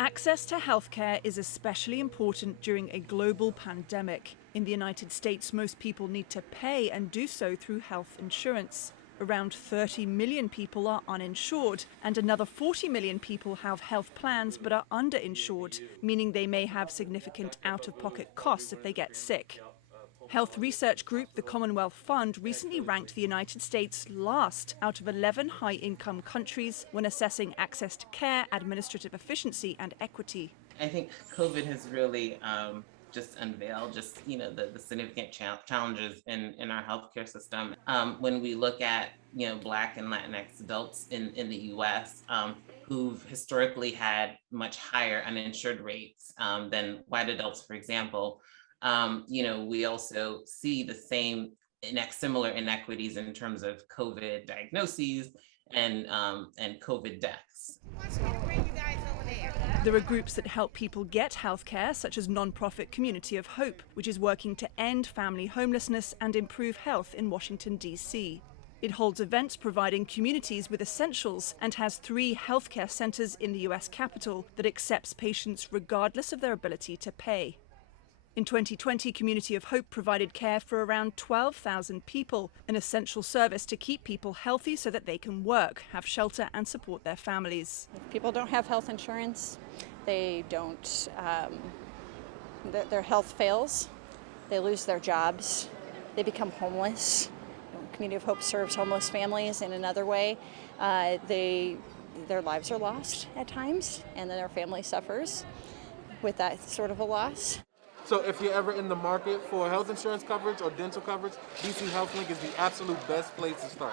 Access to healthcare is especially important during a global pandemic. In the United States, most people need to pay and do so through health insurance. Around 30 million people are uninsured, and another 40 million people have health plans but are underinsured, meaning they may have significant out-of-pocket costs if they get sick. Health research group the Commonwealth Fund recently ranked the United States last out of 11 high-income countries when assessing access to care, administrative efficiency and equity. I think COVID has really just unveiled the significant challenges in our healthcare system. When we look at Black and Latinx adults in the U.S. Who've historically had much higher uninsured rates than white adults, for example, we also see the same similar inequities in terms of COVID diagnoses and COVID deaths. There are groups that help people get healthcare, such as nonprofit Community of Hope, which is working to end family homelessness and improve health in Washington, D.C. It holds events providing communities with essentials and has 3 healthcare centers in the U.S. Capitol that accepts patients regardless of their ability to pay. In 2020, Community of Hope provided care for around 12,000 people, an essential service to keep people healthy so that they can work, have shelter and support their families. If people don't have health insurance, they don't, their health fails, they lose their jobs, they become homeless. Community of Hope serves homeless families in another way. Their lives are lost at times, and then their family suffers with that sort of a loss. So if you're ever in the market for health insurance coverage or dental coverage, DC Health Link is the absolute best place to start.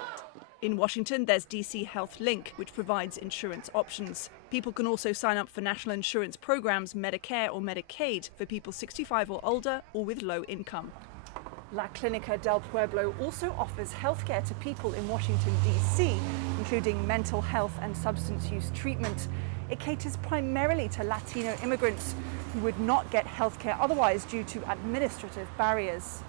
In Washington, there's DC Health Link, which provides insurance options. People can also sign up for national insurance programs, Medicare or Medicaid, for people 65 or older or with low income. La Clínica del Pueblo also offers healthcare to people in Washington, D.C., including mental health and substance use treatment. It caters primarily to Latino immigrants who would not get healthcare otherwise due to administrative barriers.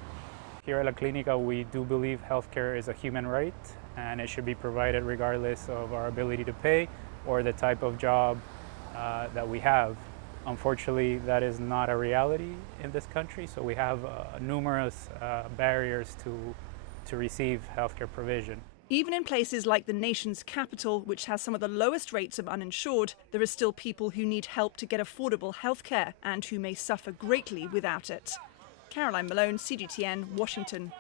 Here at La Clínica, we do believe healthcare is a human right, and it should be provided regardless of our ability to pay or the type of job that we have. Unfortunately, that is not a reality in this country, so we have numerous barriers to receive healthcare provision. Even in places like the nation's capital, which has some of the lowest rates of uninsured, there are still people who need help to get affordable healthcare and who may suffer greatly without it. Caroline Malone, CGTN, Washington.